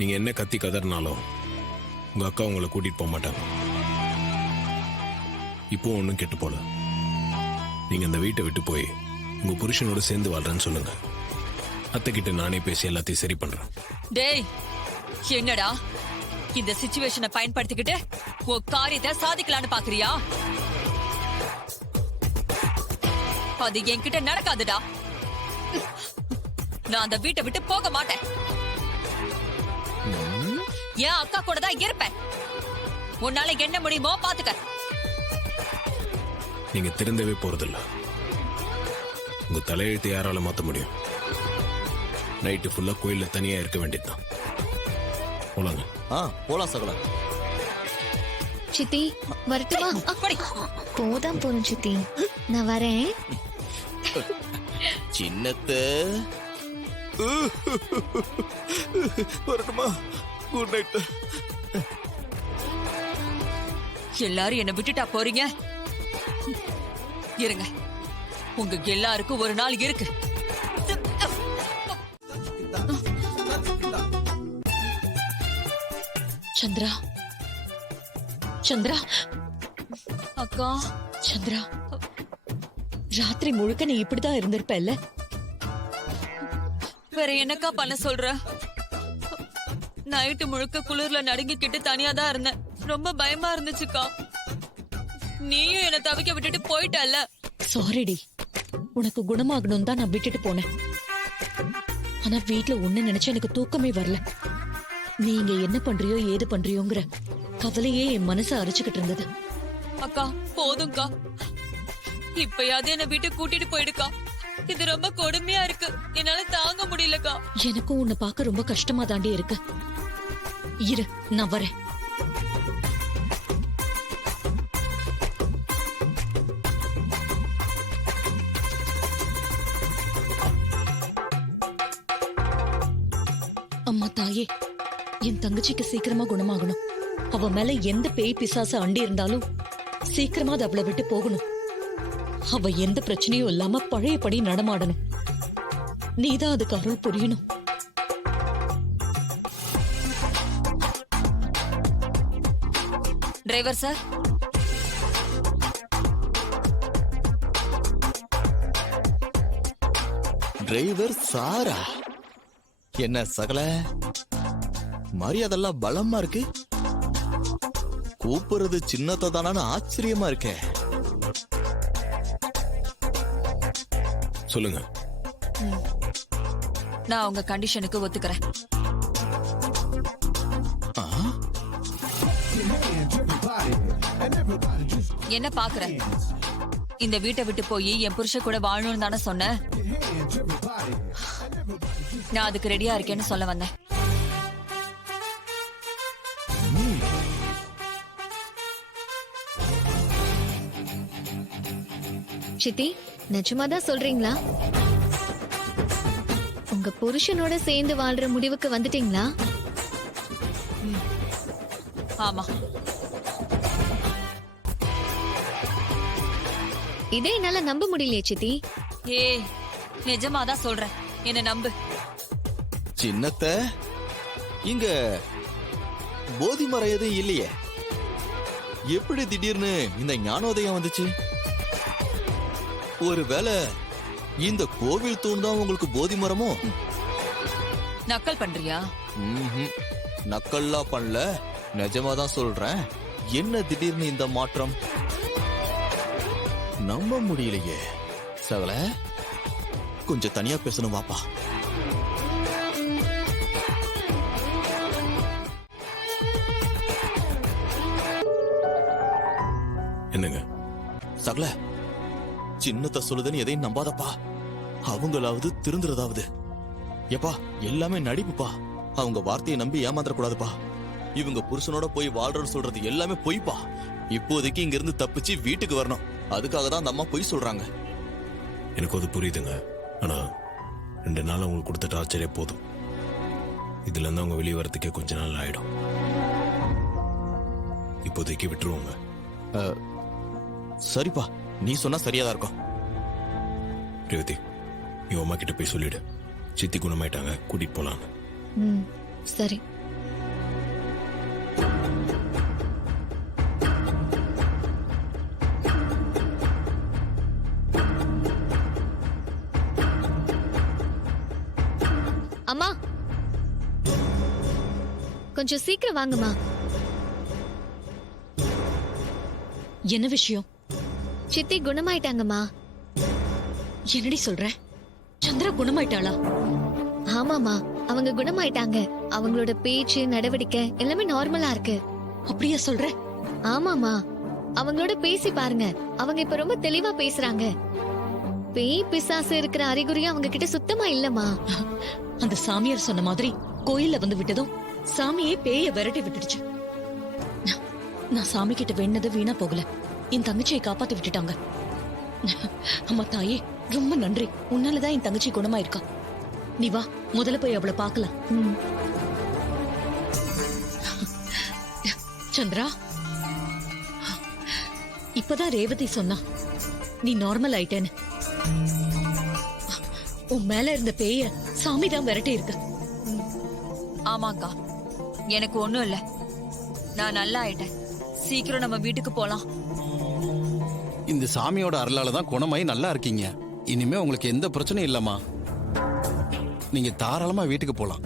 நீங்க என்ன கத்தி கதறினாலும் உங்க அக்கா உங்களை கூட்டிட்டு போக மாட்டாங்க. இப்போ ஒன்றும் கெட்டு போல. நீங்க இந்த வீட்டை விட்டு போய் உங்க புருஷனோட சேர்ந்து வாழ்றேன்னு சொல்லுங்க. அத்தை கிட்ட நானே பேசி எல்லாத்தையும் சரி பண்றேன். டேய், என்னடா இந்த சிச்சுவேஷனை பயன்படுத்திக்கிட்டு உன் காரியத்தை சாதிக்கலான்னு பாக்குறியா? அது என்கிட்ட நடக்காதுடா. நான் அந்த வீட்டை விட்டு போக மாட்டேன். என் அக்கா கூட தான் இருப்பேன். உன்னால என்ன முடியுமோ பாத்துக்க. நீங்க திருந்தவே போறதில்ல. உங்க தலையெழுத்து யாரால மாத்த முடியும்? நைட்டு ஃபுல்லா கோயில்ல தனியா இருக்க வேண்டியதுதான். போலாங்க. போலாம் சகல. சித்தி வரட்டுமா? போதான் போறோம் சித்தி, நான் வரேன். சின்னத்த வரட்டுமா? Good night. எல்லாரும் என்ன விட்டுட்டா போறீங்க? இருங்க, உங்க எல்லாருக்கும் ஒரு நாள் இருக்கு. சந்திரா, சந்திரா, அக்கா, சந்திரா, ராத்திரி முழுக்க நீ இப்படிதான் இருந்திருப்பல்ல? வேற என்னக்கா பண்ண சொல்ற? நைட்டு முழுக்க குளிர்ல நடுங்கிக்கிட்டு தனியா தான் இருந்தேன். ரொம்ப பயமா இருந்துச்சுக்கா. நீயும் என்ன தவிக்க விட்டுட்டு போயிட்டல்ல. சாரிடி, உனக்கு குணமாகணும் தான் நான் விட்டுட்டு போனேன். ஆனா வீட்டுல ஒண்ணு நினைச்சு எனக்கு தூக்கமே வரல. நீங்க என்ன பண்றியோ ஏது பண்றியோங்கிற கவலையே என் மனசை அரைச்சுக்கிட்டு இருந்தது. அக்கா போதும்க்கா, இப்பயாவது என்ன வீட்டுக்கு கூட்டிட்டு போயிடுக்கா. இது ரொம்ப கொடுமையா இருக்கு, என்னால தாங்க முடியலக்கா. எனக்கும் உன்னை பார்க்க ரொம்ப கஷ்டமா தாண்டி இருக்கு. இரு, நான் வரேன். அம்மா தாயே, என் தங்கச்சிக்கு சீக்கிரமா குணமாகணும். அவ மேல எந்த பேய் பிசாசு அண்டி இருந்தாலும் சீக்கிரமா அது அவளை விட்டு போகணும். அவ எந்த பிரச்சனையும் இல்லாம பழையபடி நடமாடணும். நீதான் அதுக்கு அருள் புரியணும். டிரைவர் சார், டிரைவர் சாரா? என்ன சகல மரியாதெல்லாம் பலமா இருக்கு. கூப்பிடுறது சின்னத்தை தானு ஆச்சரியமா இருக்கே. சொல்லுங்க. நான் உங்க கண்டிஷனுக்கு ஒத்துக்கிறேன். என்ன பாக்குற? இந்த வீட்டை விட்டு போய் என் புருஷ கூட வாழணும்னு தானே சொன்ன. நான் அதுக்கு ரெடியா இருக்கேன்னு சொல்ல வந்தேன். சித்தி, நிஜமாதான் சொல்றீங்களா? உங்க புருஷனோட சேர்ந்து வாழ்ற முடிவுக்கு வந்துட்டீங்களா? ஆமா. இதே என்னால நம்ப முடியலையே சித்தி. ஏய், நிஜமாதான் சொல்றேன், என்ன நம்பு. சின்னத்த, இங்க போதி மரம் எதுவும் இல்லையே. எப்படி திடீர்னு இந்த ஞானோதயம் வந்துச்சு? ஒருவேளை இந்த கோவில் தூண் தான் உங்களுக்கு போதி மரமோ? நக்கல் பண்றியா? நக்கல்லா பண்ணல, நிஜமாதான் சொல்றேன். என்ன திடீர்னு இந்த மாற்றம்? நம்ப முடியலையே. சகல, கொஞ்சம் தனியா பேசணும் வாப்பா. என்னங்க? சகல, சின்னத்தை சொல்லுதுன்னு எதையும் நம்பாதப்பா. அவங்களாவது திருந்துறதாவது. எப்பா, எல்லாமே நடிப்புப்பா. அவங்க வார்த்தையை நம்பி ஏமாந்துடக்கூடாதுப்பா. இவங்க புருஷனோட போய் வாழ்றன்னு சொல்றது எல்லாமே பொய்ப்பா. இப்போதைக்கு இங்க இருந்து தப்பிச்சு வீட்டுக்கு வரணும். அதுக்காக தான் அந்த அம்மா பொய் சொல்றாங்க. எனக்கு அது புரியுதுங்க. ஆனா 2 நாள் அவங்களுக்கு கொடுத்த டார்ச்சரே போதும். இதுல இருந்து அவங்க வெளியே வரதுக்கே கொஞ்ச நாள் ஆயிடும். இப்போதைக்கு விட்டுருவோங்க. சரிப்பா, நீ சொன்னா சரியாதான் இருக்கும். ரேவதி, நீ அம்மா கிட்ட போய் சொல்லிடு, சித்தி குணமாயிட்டாங்க, கூட்டிட்டு போலான்னு. சரி. அம்மா கொஞ்சம் சீக்கிரம் வாங்கம்மா. என்ன விஷயம்? சித்தி குணமாயிட்டாங்கம்மா. என்னடி சொல்ற? சந்திரா குணமாயிட்டாளா? ஆமாமா, அவங்க குணமாயிட்டாங்க. அவங்களோட பேச்சு நடவடிக்கை எல்லாமே நார்மலா இருக்கு. அப்படியா சொல்ற? ஆமாமா, அவங்களோட பேசி பாருங்க. அவங்க இப்ப ரொம்ப தெளிவா பேசுறாங்க. பேய் பிசாசு இருக்கிற அறிகுறி அவங்க கிட்ட சுத்தமா இல்லம்மா. அந்த சாமியார் சொன்ன மாதிரி கோயில்ல வந்து விட்டதும் சாமியே பேய விரட்டி விட்டுடுச்சு. நான் சாமி கிட்ட வேண்டது வீணா போகல. என் தங்கச்சியை காப்பாத்தி விட்டுட்டாங்க. அம்மா தாயே, ரொம்ப நன்றி. உன்னாலதான் என் தங்கச்சி குணமாயிருக்கா. நீ வா, முதல்ல போய் அவளை பார்க்கலாம். ம். சந்திரா, இப்பதான் ரேவதி சொன்னா நீ நார்மல் ஆயிட்டேன்னு. உன் மேல இருந்த பேய சாமி தான் விரட்டி இருக்கு. ஆமாக்கா, எனக்கு ஒண்ணும் இல்ல. நான் நல்லா ஆயிட்டேன். சீக்கிரம் நம்ம வீட்டுக்கு போலாம். இந்த சாமியோட அருளால தான் குணமாயி நல்லா இருக்கீங்க. இனிமே உங்களுக்கு எந்த பிரச்சனையும் இல்லம்மா. நீங்க தாராளமா வீட்டுக்கு போலாம்.